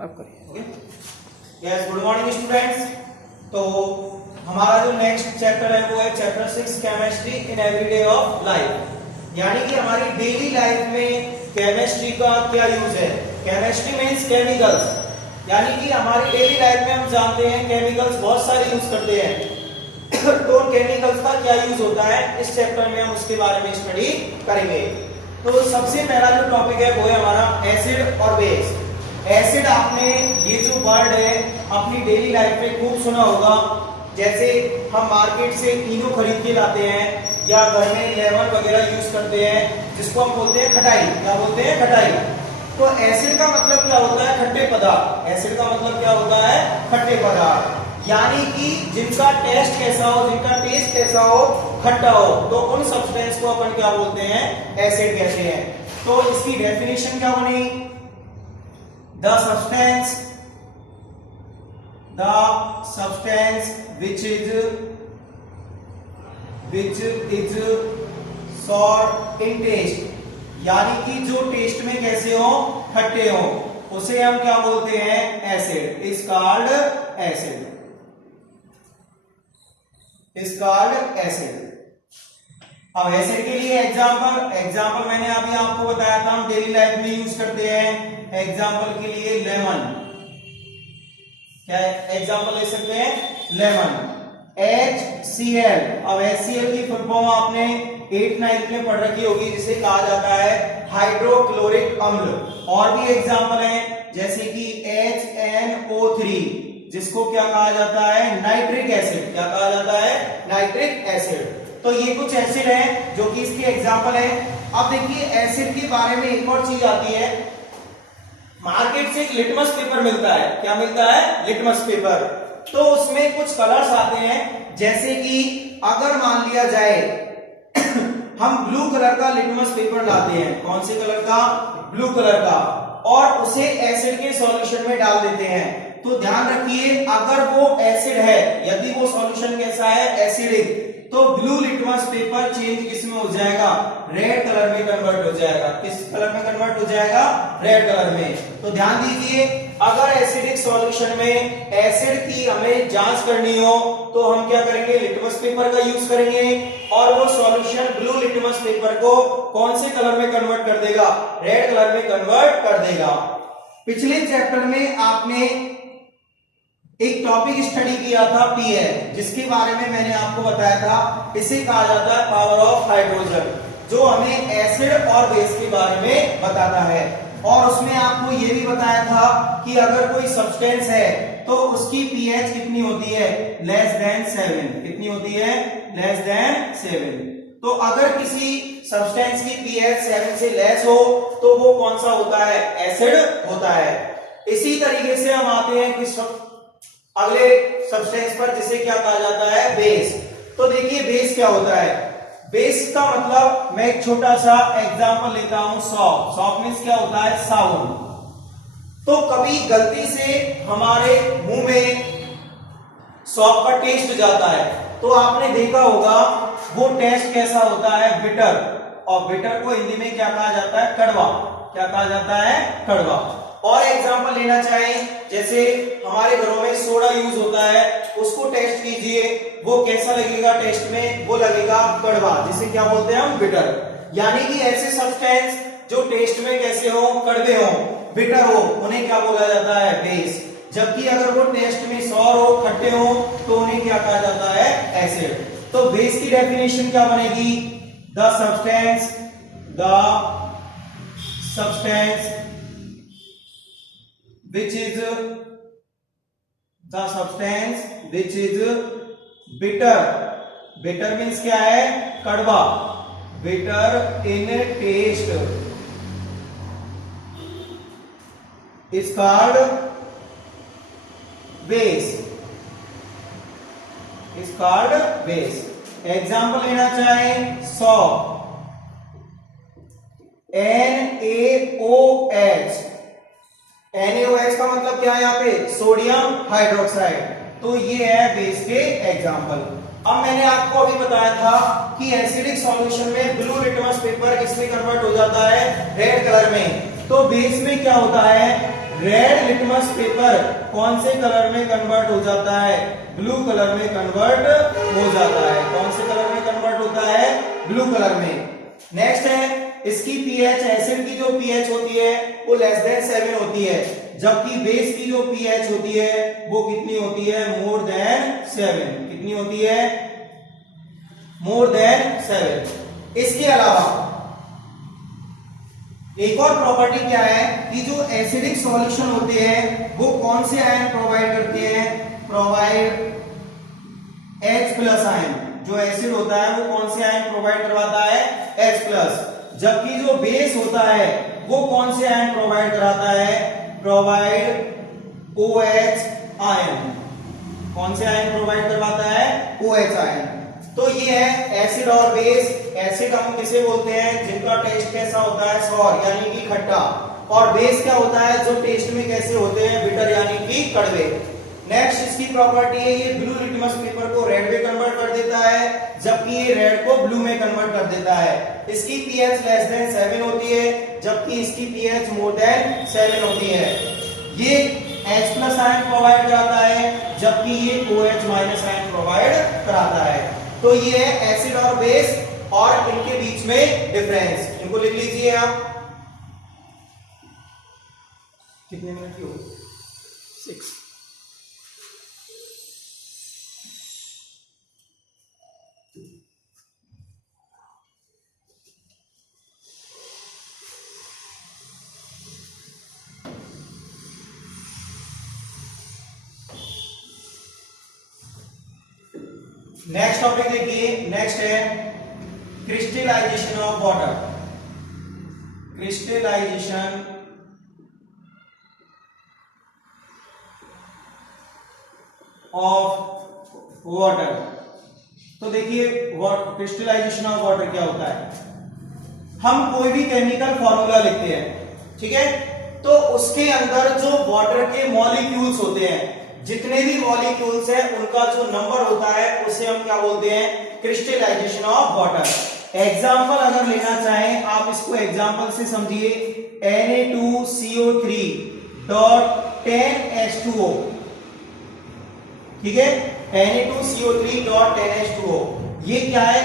आप करिए। Okay yes, good morning students. तो हमारा जो नेक्स्ट चैप्टर है वो है chapter 6 chemistry in everyday of life, यानी कि हमारी डेली लाइफ में केमिस्ट्री का क्या यूज है। केमिस्ट्री मींस केमिकल्स, यानी कि हमारी डेली लाइफ में हम जानते हैं केमिकल्स बहुत सारे यूज करते हैं तो केमिकल्स का क्या यूज होता है इस चैप्टर में हम उसके बारे में स्टडी करेंगे। तो सबसे पहला जो टॉपिक है वो है हमारा एसिड और बेस। एसिड, आपने ये जो वर्ड है अपनी डेली लाइफ में खूब सुना होगा। जैसे हम मार्केट से इनो खरीद के लाते हैं या घर में लेमन वगैरह यूज करते हैं, जिसको हम बोलते हैं खटाई। क्या बोलते हैं? खटाई। तो एसिड का मतलब क्या होता है? खट्टे पदार्थ। एसिड का मतलब क्या होता है? खट्टे पदार्थ, यानी कि जिनका टेस्ट कैसा हो, जिनका टेस्ट कैसा हो, खट्टा हो, तो उन सब्सटेंस को अपन क्या बोलते हैं? एसिड कहते हैं। तो इसकी डेफिनेशन क्या बनी? The substance which is sour in taste, यानी कि जो टेस्ट में कैसे हो? खट्टे हो, उसे हम क्या बोलते हैं? Acid. Is called acid. Is called acid. अब एसिड के लिए एग्जांपल मैंने अभी आपको बताया था, हम डेली लाइफ में यूज करते हैं। एग्जांपल के लिए लेमन, क्या एग्जांपल ले सकते हैं? लेमन। HCl, अब HCl की फुल फॉर्म आपने 8th-9th में पढ़ रखी होगी, जिसे कहा जाता है हाइड्रोक्लोरिक अम्ल। और भी एग्जांपल हैं जैसे कि HNO3, जिसको क्या कहा जाता है? Nitric acid. क्या कहा जाता है? Nitric acid. तो ये कुछ एसिड हैं जो कि इसके एग्जांपल हैं। अब देखिए एसिड के बारे में एक और चीज आती है। मार्केट से एक लिटमस पेपर मिलता है। क्या मिलता है? Litmus paper. तो उसमें कुछ कलर्स आते हैं, जैसे कि अगर मान लिया जाए हम ब्लू कलर का लिटमस पेपर लाते हैं। कौन से कलर का? ब्लू कलर का। और उसे एसिड के सॉल्यूशन में डाल देते हैं। तो ध्यान रखिए, अगर वो एसिड है, यदि वो सॉल्यूशन कैसा है? एसिडिक, तो ब्लू लिटमस पेपर चेंज किस में हो जाएगा? रेड कलर में कन्वर्ट हो जाएगा। किस कलर में कन्वर्ट हो जाएगा? रेड कलर में। तो ध्यान दीजिए, अगर एसिडिक सॉल्यूशन में एसिड की हमें जांच करनी हो तो हम क्या करेंगे? लिटमस पेपर का यूज करेंगे, और वो सॉल्यूशन ब्लू लिटमस पेपर को कौन से कलर में कन्वर्ट कर देगा? रेड कलर में कन्वर्ट कर देगा। पिछले चैप्टर में आपने एक टॉपिक स्टडी किया था पीएच, जिसके बारे में मैंने आपको बताया था, इसे कहा जाता है पावर ऑफ हाइड्रोजन, जो हमें एसिड और बेस के बारे में बताता है। और उसमें आपको यह भी बताया था कि अगर कोई सब्सटेंस है तो उसकी पीएच कितनी होती है? Less than 7। कितनी होती है? Less than 7। तो अगर किसी सब्सटेंस की पीएच 7 से लेस हो तो वो कौन सा होता है? एसिड होता है। इसी तरीके से हम आते हैं कि अगले सब्सटेंस पर, जिसे क्या कहा जाता है? बेस। तो देखिए बेस क्या होता है? बेस का मतलब, मैं एक छोटा सा एग्जांपल लेता हूं। सॉप। सॉप मींस क्या होता है? साबुन। तो कभी गलती से हमारे मुंह में सॉप का टेस्ट जाता है, तो आपने देखा होगा वो टेस्ट कैसा होता है? बिटर। और बिटर को हिंदी में क्या कहा जाता है? कड़वा। क्या कहा जाता है? कड़वा। और एग्जांपल लेना चाहें, जैसे हमारे घरों में सोडा यूज होता है, उसको टेस्ट कीजिए, वो कैसा लगेगा टेस्ट में? वो लगेगा कड़वा, जिसे क्या बोलते हैं हम? बिटर। यानी कि ऐसे सब्सटेंस जो टेस्ट में कैसे हो? कड़वे हो, बिटर हो, उन्हें क्या बोला जाता है? बेस। जबकि अगर वो टेस्ट में सॉर हो, खट्टे हो, तो उन्हें क्या कहा जाता है? एसिड। तो बेस की डेफिनेशन क्या बनेगी? The substance which is bitter. bitter means क्या है? कड़वा। bitter in taste is called base. Example लेना चाहें, सॉल्ट। NaOH का मतलब क्या है यहाँ पे? Sodium hydroxide. तो ये है बेस के एग्जाम्पल। अब मैंने आपको अभी बताया था कि एसिडिक सॉल्यूशन में ब्लू लिटमस पेपर किसमें कन्वर्ट हो जाता है? रेड कलर में। तो बेस में क्या होता है? रेड लिटमस पेपर कौन से कलर में कन्वर्ट हो जाता है? ब्लू कलर में कन्वर्ट हो जाता है। कौन से कलर में कन्वर्ट होता है? ब्लू कलर में। नेक्स्ट है इसकी पीएच, एसिड की जो पीएच होती है वो लेस देन 7 होती है, जबकि बेस की जो पीएच होती है वो कितनी होती है? More than 7। कितनी होती है? More than 7। इसके अलावा एक और प्रॉपर्टी क्या है कि जो एसिडिक सॉल्यूशन होते हैं वो कौन से आयन प्रोवाइड करते हैं? Provide H+ ion. जो एसिड होता है वो कौन से आयन प्रोवाइड करवाता है? H+। जबकि जो बेस होता है वो कौन से आयन प्रोवाइड कराता है? Provide OH ion. कौन से आयन प्रोवाइड करवाता है? OH ion. तो ये है एसिड और बेस। एसिड हम किसे बोलते हैं? जिनका टेस्ट कैसा होता है? सॉर यानी कि खट्टा। और बेस क्या होता है? जो टेस्ट में कैसे होते हैं? बिटर यानी कि कड़वे। नेक्स्ट इसकी प्रॉपर्टी है ये ब्लू लिटमस पेपर को रेड में कन्वर्ट कर देता है, जबकि ये रेड को ब्लू में कन्वर्ट कर देता है। इसकी पीएच लेस देन 7 होती है, जबकि इसकी पीएच मोर देन 7 होती है। ये H+ आयन प्रोवाइड कराता है, जबकि ये OH- आयन प्रोवाइड कराता है। तो ये है एसिड और बेस और इनके बीच में डिफरेंस। इनको लिख लीजिए आप। कितने मिनट की हो? 6। नेक्स्ट टॉपिक देखिए। नेक्स्ट है crystallisation of water. Crystallisation of water. तो देखिए क्रिस्टलाइजेशन ऑफ वाटर क्या होता है? हम कोई भी केमिकल फॉर्मूला लिखते हैं, ठीक है, तो उसके अंदर जो वाटर के मॉलिक्यूल्स होते हैं, जितने भी मॉलिक्यूल्स हैं उनका जो नंबर होता है उसे हम क्या बोलते हैं? Crystallisation of water. एग्जांपल अगर लेना चाहें आप इसको एग्जांपल से समझिए। Na2CO3 डॉट 10H2O, ठीक है, Na2CO3 डॉट 10H2O। ये क्या है?